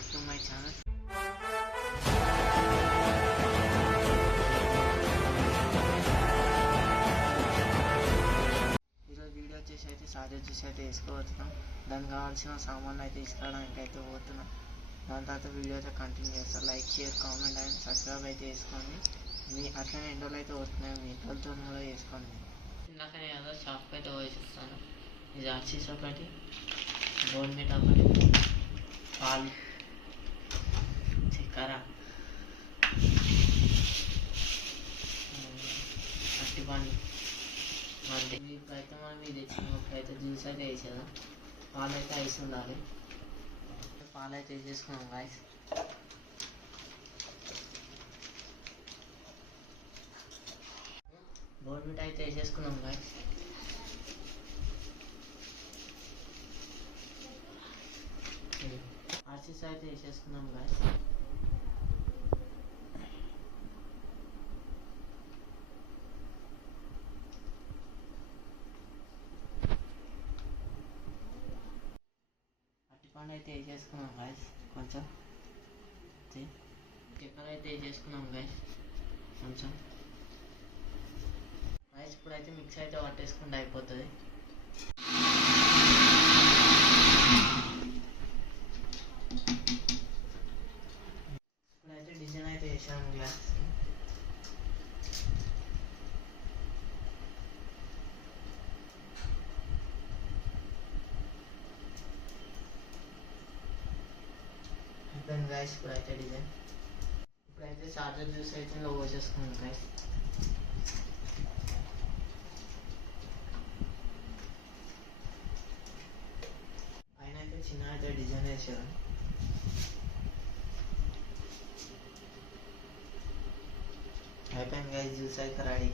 Back to my channel. ఈరోజు video వచ్చేసి అయితే చార్జర్ చూసి అయితే వేసుకోవచ్చున్నాం. దానికి కావాల్సిన సామాన్లు అయితే తీసుకోవడానికి అయితే పోతున్నాం. దాని తర్వాత వీడియో అయితే కంటిన్యూ చేస్తాను. Like, share, comment and subscribe అయితే చేసుకోండి. మీ అట్లనే ఎండోలు అయితే వస్తున్నాయి, మీ ఇంట్లో కూడా వేసుకోండి. ఇందాకనే ఏదో షాప్కి అయితే పోయిస్తాను. ఇది ఆర్సీస్ ఒకటి, బోర్న్‌విటా ఒకటి, పాలు, చక్కెర, అరటిపండు అంతే. ఇప్పుడైతే మనం ఇది తెచ్చినప్పుడైతే జ్యూస్ అయితే వేసేదాం. పాలు అయితే ఐస్ ఉండాలి. పాలు అయితే వేసేసుకున్నాం గాయస్. బోర్న్‌విటా అయితే వేసేసుకున్నాం గాయస్. ఆర్సీస్ అయితే వేసేసుకున్నాం గాయస్. అరటిపండు అయితే వేసేసుకున్నాం గాయస్. కొంచెం చక్కెర అయితే వేసేసుకున్నాం గాయస్. కొంచెం గాయస్ ఇప్పుడైతే మిక్స్ అయితే పట్టేసుకుంటే అయిపోతుంది. ఇప్పుడైతే డిజైన్ అయితే వేసాము గ్లాస్. అయిపోయింది గాయస్. ఇప్పుడైతే డిజైన్. ఇప్పుడైతే చార్జర్ జ్యూస్ అయితే ఇందులో పోసేసుకున్నాం గాయస్. పైన అయితే చిన్న అయితే డిజైన్ వేసాను. అయిపోయింది గాయస్, జ్యూస్ అయితే రెడీ.